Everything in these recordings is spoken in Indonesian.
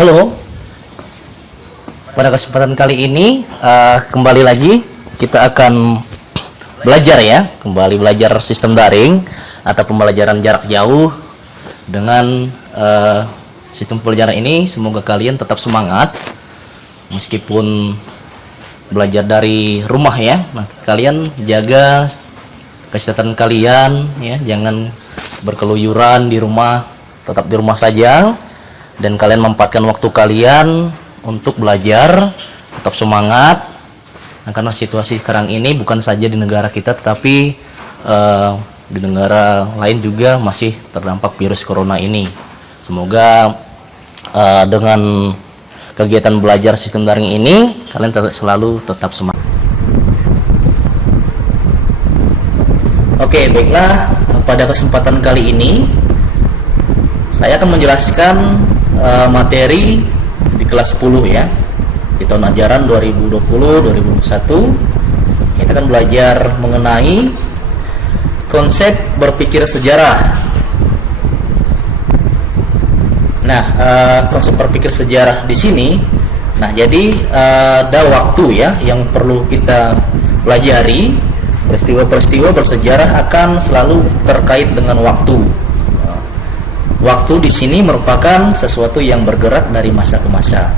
Halo, pada kesempatan kali ini kembali lagi kita akan kembali belajar sistem daring atau pembelajaran jarak jauh dengan sistem pembelajaran ini. Semoga kalian tetap semangat meskipun belajar dari rumah ya. Nah, kalian jaga kesehatan kalian ya, jangan berkeluyuran di rumah, tetap di rumah saja. Dan kalian memanfaatkan waktu kalian untuk belajar, tetap semangat. Nah, karena situasi sekarang ini bukan saja di negara kita, tetapi di negara lain juga masih terdampak virus corona ini. Semoga dengan kegiatan belajar sistem daring ini kalian selalu tetap semangat. Oke, baiklah, pada kesempatan kali ini saya akan menjelaskan materi di kelas 10 ya, di tahun ajaran 2020-2021. Kita akan belajar mengenai konsep berpikir sejarah. Nah, konsep berpikir sejarah di sini, nah jadi ada waktu ya yang perlu kita pelajari. Peristiwa-peristiwa bersejarah akan selalu terkait dengan waktu. Waktu di sini merupakan sesuatu yang bergerak dari masa ke masa.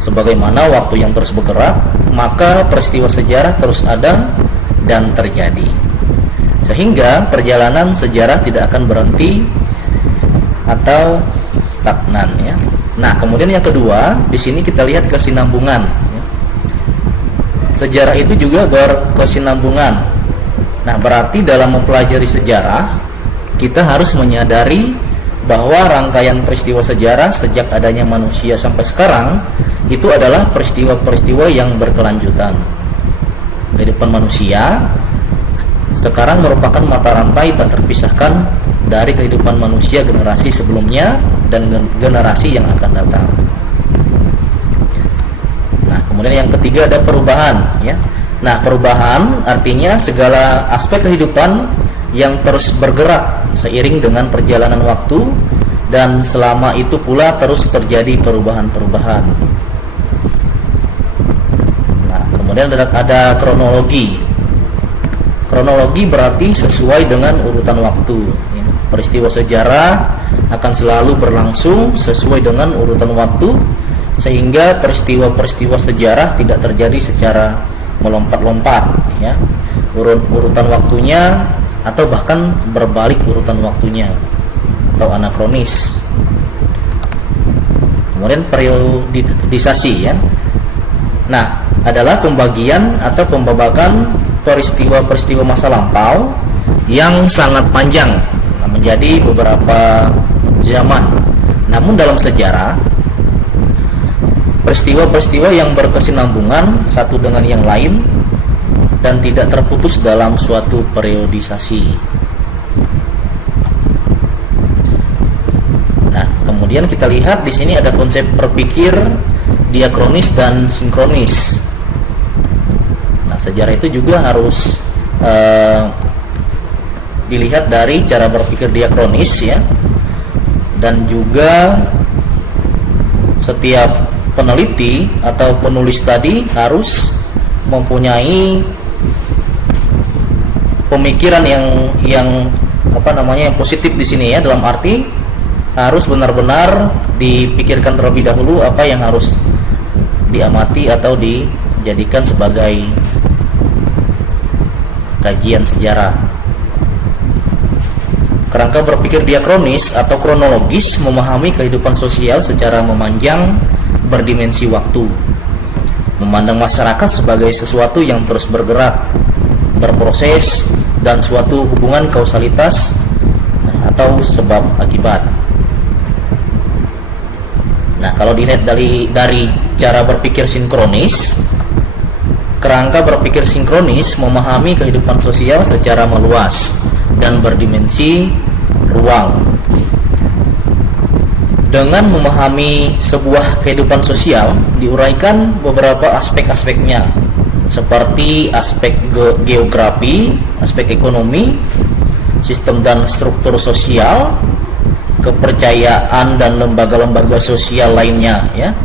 Sebagaimana waktu yang terus bergerak, maka peristiwa sejarah terus ada dan terjadi. Sehingga perjalanan sejarah tidak akan berhenti atau stagnan ya. Nah, kemudian yang kedua, di sini kita lihat kesinambungan. Sejarah itu juga berkesinambungan. Nah, berarti dalam mempelajari sejarah kita harus menyadari bahwa rangkaian peristiwa sejarah sejak adanya manusia sampai sekarang itu adalah peristiwa-peristiwa yang berkelanjutan. Kehidupan manusia sekarang merupakan mata rantai tak terpisahkan dari kehidupan manusia generasi sebelumnya dan generasi yang akan datang. Nah, kemudian yang ketiga ada perubahan ya. Nah, perubahan artinya segala aspek kehidupan yang terus bergerak seiring dengan perjalanan waktu, dan selama itu pula terus terjadi perubahan-perubahan. Nah, kemudian ada kronologi. Kronologi berarti sesuai dengan urutan waktu. Peristiwa sejarah akan selalu berlangsung sesuai dengan urutan waktu, sehingga peristiwa-peristiwa sejarah tidak terjadi secara melompat-lompat ya. Urutan waktunya atau bahkan berbalik urutan waktunya atau anakronis. Kemudian periodisasi ya. Nah, adalah pembagian atau pembabakan peristiwa-peristiwa masa lampau yang sangat panjang menjadi beberapa zaman. Namun dalam sejarah, peristiwa-peristiwa yang berkesinambungan satu dengan yang lain dan tidak terputus dalam suatu periodisasi. Nah, kemudian kita lihat di sini ada konsep berpikir diakronis dan sinkronis. Nah, sejarah itu juga harus dilihat dari cara berpikir diakronis ya. Dan juga setiap peneliti atau penulis tadi harus mempunyai pemikiran yang positif di sini ya, dalam arti harus benar-benar dipikirkan terlebih dahulu apa yang harus diamati atau dijadikan sebagai kajian sejarah. Kerangka berpikir diakronis atau kronologis memahami kehidupan sosial secara memanjang berdimensi waktu, memandang masyarakat sebagai sesuatu yang terus bergerak, berproses, dan suatu hubungan kausalitas atau sebab akibat. Nah, kalau dilihat dari cara berpikir sinkronis, kerangka berpikir sinkronis memahami kehidupan sosial secara meluas dan berdimensi ruang. Dengan memahami sebuah kehidupan sosial, diuraikan beberapa aspek-aspeknya, seperti aspek geografi, aspek ekonomi, sistem dan struktur sosial, kepercayaan dan lembaga-lembaga sosial lainnya ya.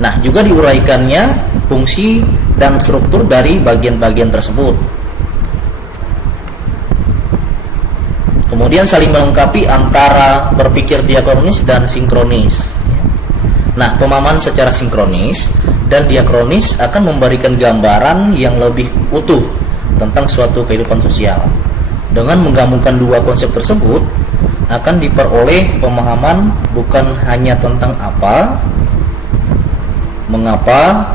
Nah, juga diuraikannya fungsi dan struktur dari bagian-bagian tersebut. Kemudian saling melengkapi antara berpikir diakronis dan sinkronis. Nah, pemahaman secara sinkronis dan diakronis akan memberikan gambaran yang lebih utuh tentang suatu kehidupan sosial. Dengan menggabungkan dua konsep tersebut, akan diperoleh pemahaman bukan hanya tentang apa, mengapa,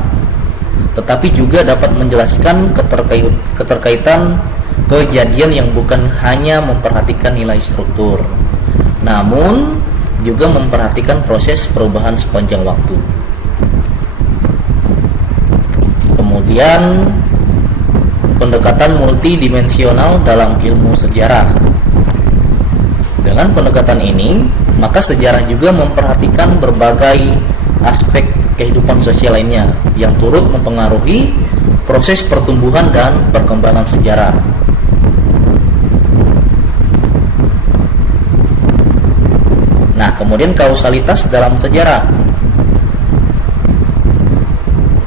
tetapi juga dapat menjelaskan keterkaitan kejadian yang bukan hanya memperhatikan nilai struktur, namun juga memperhatikan proses perubahan sepanjang waktu. Kemudian pendekatan multidimensional dalam ilmu sejarah. Dengan pendekatan ini, maka sejarah juga memperhatikan berbagai aspek kehidupan sosial lainnya yang turut mempengaruhi proses pertumbuhan dan perkembangan sejarah. Nah, kemudian kausalitas dalam sejarah.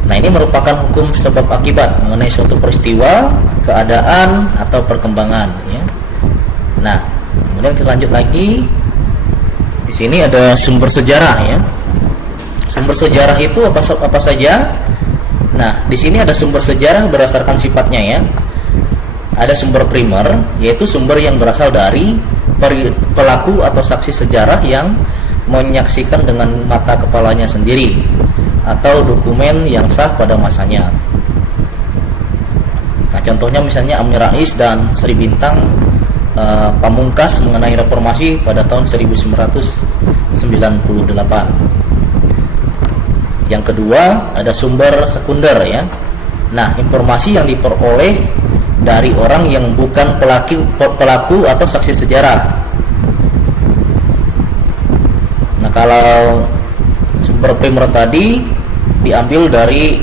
Nah, ini merupakan hukum sebab akibat mengenai suatu peristiwa, keadaan atau perkembangan ya. Nah, kemudian kita lanjut lagi. Di sini ada sumber sejarah ya. Sumber sejarah itu apa saja? Nah, di sini ada sumber sejarah berdasarkan sifatnya ya. Ada sumber primer, yaitu sumber yang berasal dari pelaku atau saksi sejarah yang menyaksikan dengan mata kepalanya sendiri, atau dokumen yang sah pada masanya. Nah, contohnya misalnya Amin Rais dan Sri Bintang Pamungkas mengenai reformasi pada tahun 1998. Yang kedua, ada sumber sekunder ya. Nah, informasi yang diperoleh dari orang yang bukan pelaku atau saksi sejarah. Nah, kalau sumber primer tadi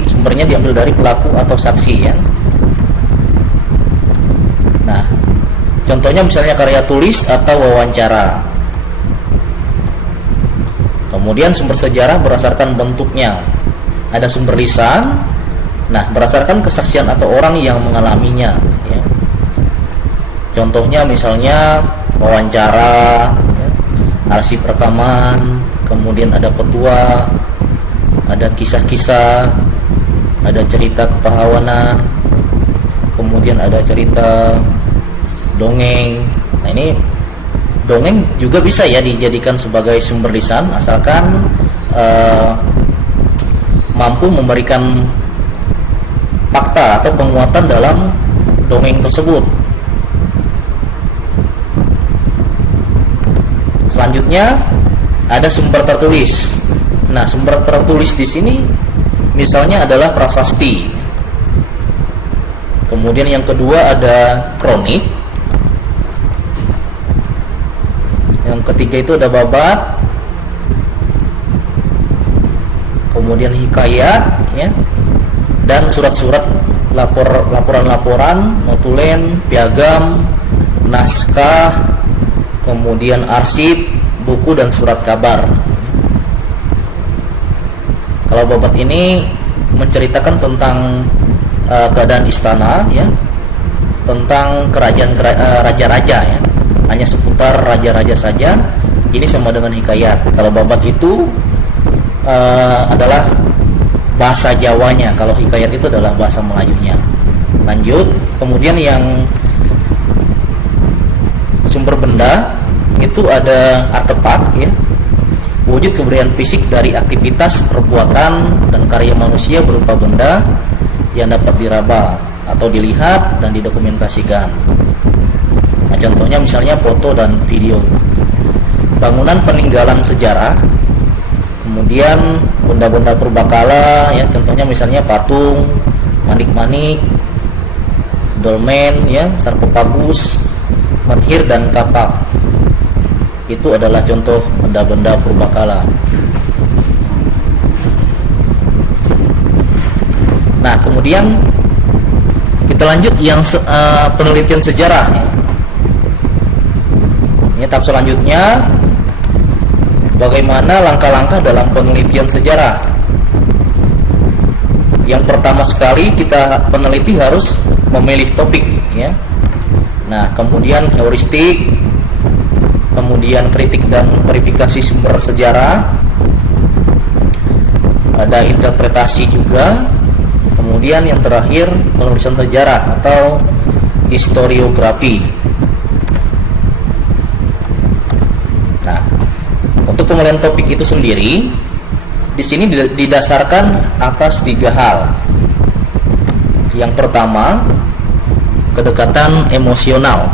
sumbernya diambil dari pelaku atau saksi ya. Nah, contohnya misalnya karya tulis atau wawancara. Kemudian sumber sejarah berdasarkan bentuknya. Ada sumber lisan. Nah, berdasarkan kesaksian atau orang yang mengalaminya ya. Contohnya misalnya wawancara ya, arsip rekaman, kemudian ada petua, ada kisah-kisah, ada cerita kepahlawanan, kemudian ada cerita dongeng. Nah, ini dongeng juga bisa ya dijadikan sebagai sumber lisan asalkan mampu memberikan fakta atau penguatan dalam dongeng tersebut. Selanjutnya ada sumber tertulis. Nah, sumber tertulis di sini misalnya adalah prasasti. Kemudian yang kedua ada kronik. Yang ketiga itu ada babat. Kemudian hikayat ya. Dan surat-surat, laporan-laporan, notulen, piagam, naskah, kemudian arsip, buku dan surat kabar. Kalau babat ini menceritakan tentang keadaan istana ya, tentang kerajaan raja-raja ya, hanya seputar raja-raja saja. Ini sama dengan hikayat. Kalau babat itu adalah bahasa Jawanya, kalau hikayat itu adalah bahasa Melayunya. Lanjut, kemudian yang sumber benda itu ada artefak ya, wujud kebudayaan fisik dari aktivitas, perbuatan dan karya manusia berupa benda yang dapat diraba atau dilihat dan didokumentasikan. Nah, contohnya misalnya foto dan video. Bangunan peninggalan sejarah, kemudian benda-benda purbakala ya, contohnya misalnya patung, manik-manik, dolmen ya, sarkofagus, menhir dan kapak. Itu adalah contoh benda-benda purbakala. Nah, kemudian kita lanjut yang penelitian sejarah ya. Ini tahap selanjutnya bagaimana langkah-langkah dalam penelitian sejarah. Yang pertama sekali, kita peneliti harus memilih topik ya. Nah, kemudian heuristik, kemudian kritik dan verifikasi sumber sejarah, ada interpretasi juga, kemudian yang terakhir penulisan sejarah atau historiografi. Nah, untuk pemilihan topik itu sendiri di sini didasarkan atas 3 hal. Yang pertama, kedekatan emosional.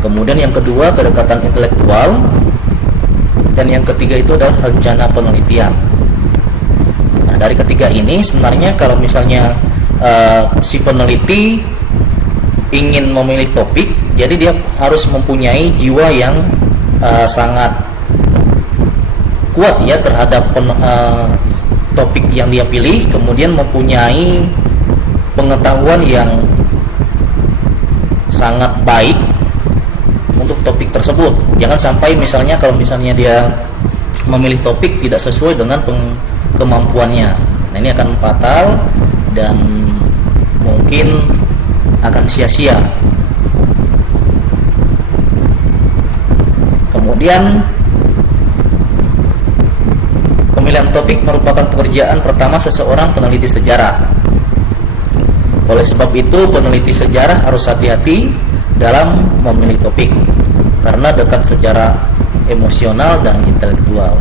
Kemudian yang kedua, kedekatan intelektual. Dan yang ketiga itu adalah rencana penelitian. Nah, dari ketiga ini sebenarnya kalau misalnya si peneliti ingin memilih topik, jadi dia harus mempunyai jiwa yang sangat kuat ya terhadap topik yang dia pilih, kemudian mempunyai pengetahuan yang sangat baik untuk topik tersebut. Jangan sampai misalnya kalau misalnya dia memilih topik tidak sesuai dengan kemampuannya. Nah, ini akan fatal dan mungkin akan sia-sia. Kemudian pemilihan topik merupakan pekerjaan pertama seseorang peneliti sejarah. Oleh sebab itu, peneliti sejarah harus hati-hati dalam memilih topik karena dekat secara emosional dan intelektual.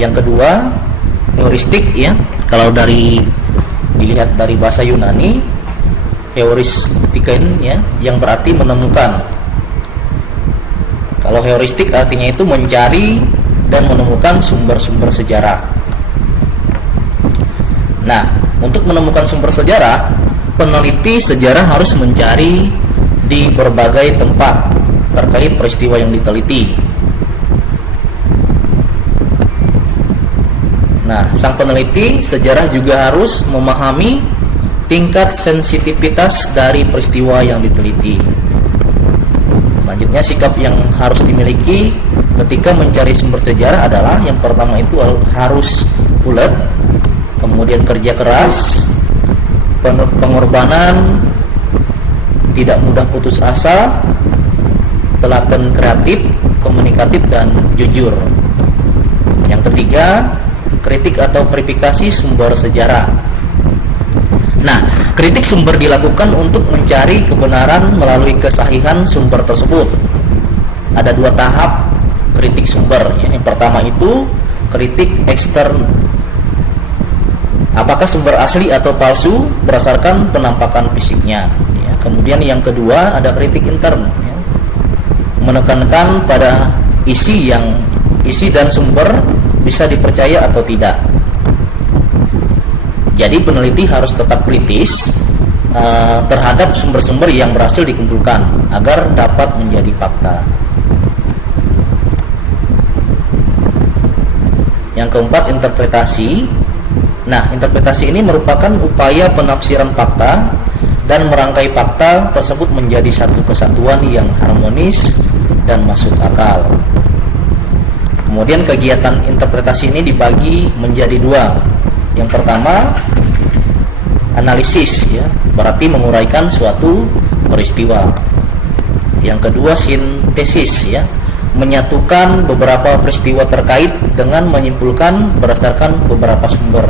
Yang kedua, heuristik ya. Kalau dilihat dari bahasa Yunani, heuristiken ya, yang berarti menemukan. Kalau heuristik artinya itu mencari dan menemukan sumber-sumber sejarah. Nah, untuk menemukan sumber sejarah, peneliti sejarah harus mencari di berbagai tempat terkait peristiwa yang diteliti. Nah, sang peneliti sejarah juga harus memahami tingkat sensitivitas dari peristiwa yang diteliti. Selanjutnya, sikap yang harus dimiliki ketika mencari sumber sejarah adalah yang pertama itu harus ulet, kemudian kerja keras, pengorbanan, tidak mudah putus asa, telaten kreatif, komunikatif, dan jujur. Yang ketiga, kritik atau verifikasi sumber sejarah. Nah, kritik sumber dilakukan untuk mencari kebenaran melalui kesahihan sumber tersebut. Ada 2 tahap kritik sumber ya. Yang pertama itu kritik ekstern. Apakah sumber asli atau palsu berdasarkan penampakan fisiknya ya. Kemudian yang kedua ada kritik intern ya. Menekankan pada isi dan sumber bisa dipercaya atau tidak. Jadi peneliti harus tetap kritis terhadap sumber-sumber yang berhasil dikumpulkan agar dapat menjadi fakta. Yang keempat, interpretasi. Nah, interpretasi ini merupakan upaya penafsiran fakta dan merangkai fakta tersebut menjadi satu kesatuan yang harmonis dan masuk akal. Kemudian kegiatan interpretasi ini dibagi menjadi 2. Yang pertama, analisis ya, berarti menguraikan suatu peristiwa. Yang kedua, sintesis ya, menyatukan beberapa peristiwa terkait dengan menyimpulkan berdasarkan beberapa sumber.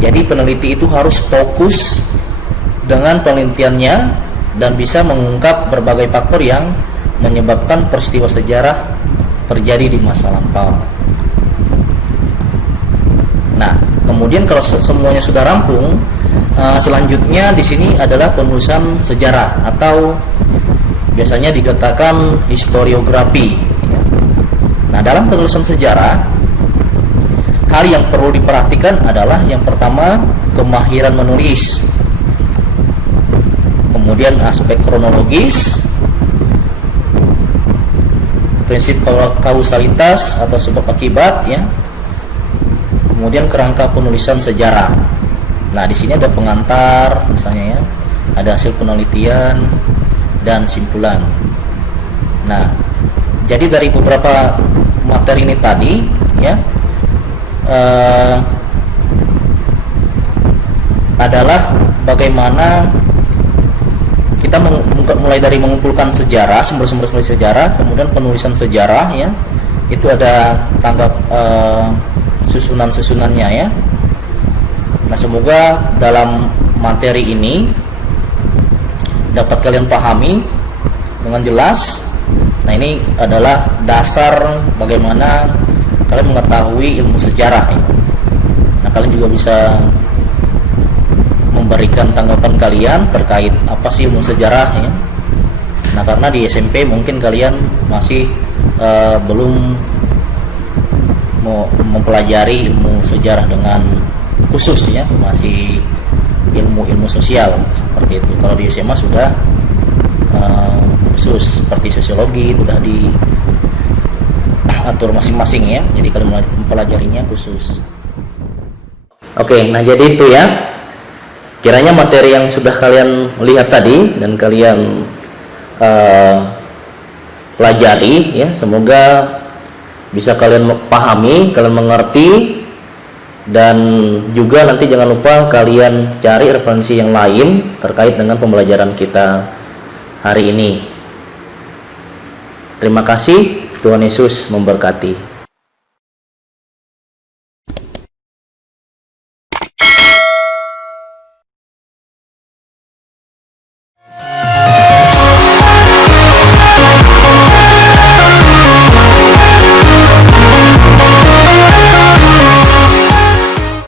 Jadi peneliti itu harus fokus dengan penelitiannya dan bisa mengungkap berbagai faktor yang menyebabkan peristiwa sejarah terjadi di masa lampau. Nah, kemudian kalau semuanya sudah rampung, selanjutnya di sini adalah penulisan sejarah atau biasanya dikatakan historiografi. Nah, dalam penulisan sejarah, hal yang perlu diperhatikan adalah yang pertama, kemahiran menulis. Kemudian aspek kronologis, prinsip kausalitas atau sebab akibat ya. Kemudian kerangka penulisan sejarah. Nah, di sini ada pengantar misalnya ya, ada hasil penelitian dan simpulan. Nah, Jadi dari beberapa materi ini tadi ya adalah bagaimana kita mulai dari mengumpulkan sejarah, sumber-sumber sejarah, kemudian penulisan sejarah ya. Itu ada tanggap susunan-susunannya ya. Nah, semoga dalam materi ini dapat kalian pahami dengan jelas. Nah, ini adalah dasar bagaimana kalian mengetahui ilmu sejarah ya. Nah, kalian juga bisa memberikan tanggapan kalian terkait apa sih ilmu sejarah ya. Nah, karena di SMP mungkin kalian masih belum mau mempelajari ilmu sejarah dengan khusus ya, masih ilmu sosial seperti itu. Kalau di SMA sudah khusus seperti sosiologi, itu sudah diatur masing-masing ya, jadi kalian mempelajarinya khusus. Oke, nah jadi itu ya, kiranya materi yang sudah kalian lihat tadi dan kalian pelajari ya, semoga bisa kalian pahami, kalian mengerti, dan juga nanti jangan lupa kalian cari referensi yang lain terkait dengan pembelajaran kita hari ini. Terima kasih, Tuhan Yesus memberkati.